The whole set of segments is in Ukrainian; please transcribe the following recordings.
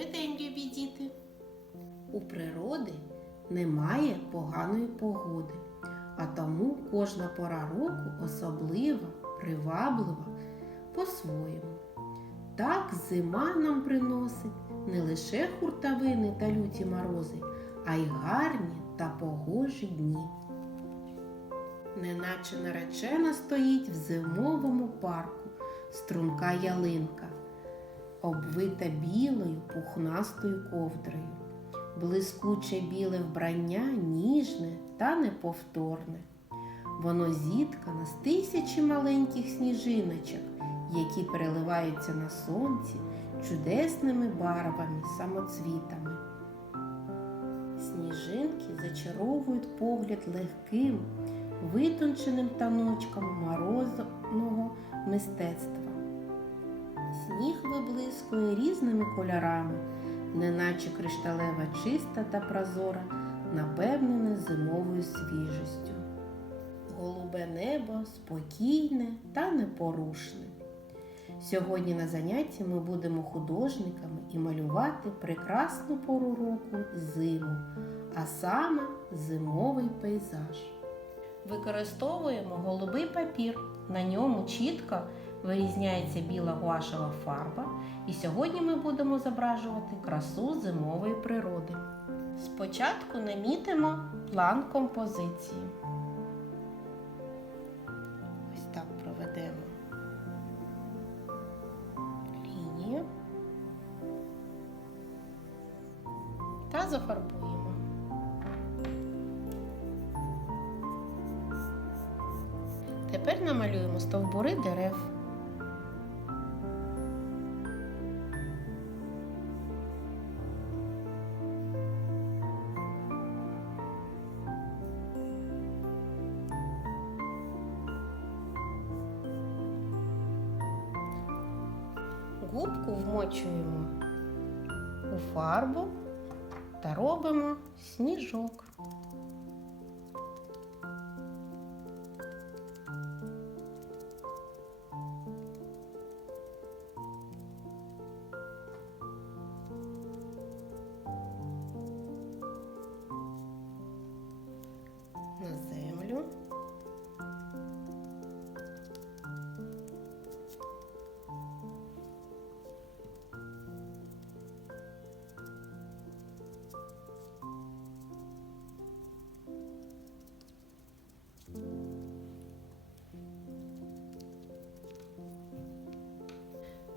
Добрий день! У природи немає поганої погоди, а тому кожна пора року особлива, приваблива по-своєму. Так зима нам приносить не лише хуртовини та люті морози, а й гарні та погожі дні. Неначе наречена стоїть в зимовому парку струнка ялинка, обвита білою пухнастою ковдрою. Блискуче біле вбрання ніжне та неповторне. Воно зіткане з тисячі маленьких сніжиночок, які переливаються на сонці чудесними барвами, самоцвітами. Сніжинки зачаровують погляд легким, витонченим таночком морозного мистецтва. Сніг виблискує різними кольорами, неначе кришталева чиста та прозора, напевнене зимовою свіжістю. Голубе небо спокійне та непорушне. Сьогодні на занятті ми будемо художниками і малювати прекрасну пору року зиму, а саме зимовий пейзаж. Використовуємо голубий папір. На ньому чітко вирізняється біла гуашева фарба, і сьогодні ми будемо зображувати красу зимової природи. Спочатку намітимо план композиції. Ось так проведемо лінію та зафарбуємо. Тепер намалюємо стовбури дерев. Губку вмочуємо у фарбу та робимо сніжок.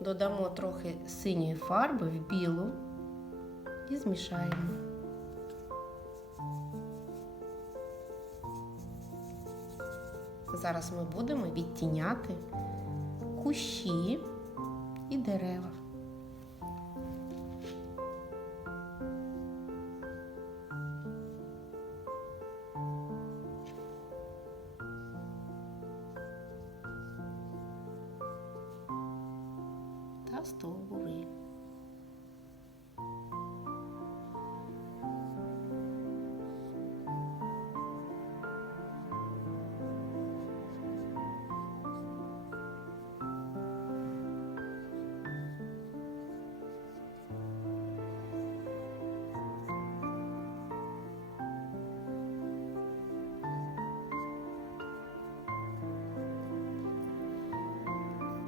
Додамо трохи синьої фарби в білу і змішаємо. Зараз ми будемо відтіняти кущі і дерева. Стовбури.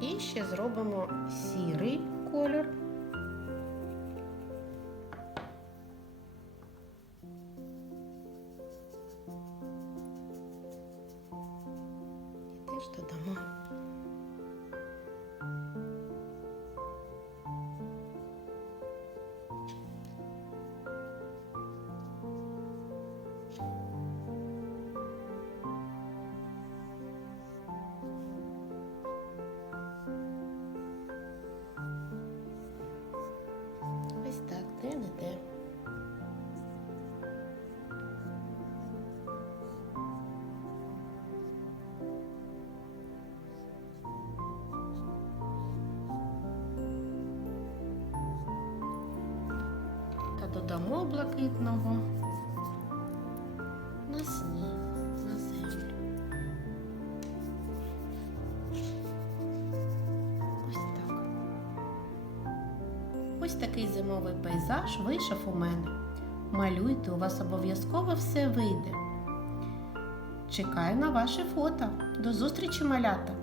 І ще зробимо сірий кольор. І теж додамо. Так, не де. Та додамо блакитного на сніг, Ось такий зимовий пейзаж вийшов у мене. Малюйте, у вас обов'язково все вийде. Чекаю на ваші фото. До зустрічі, малята!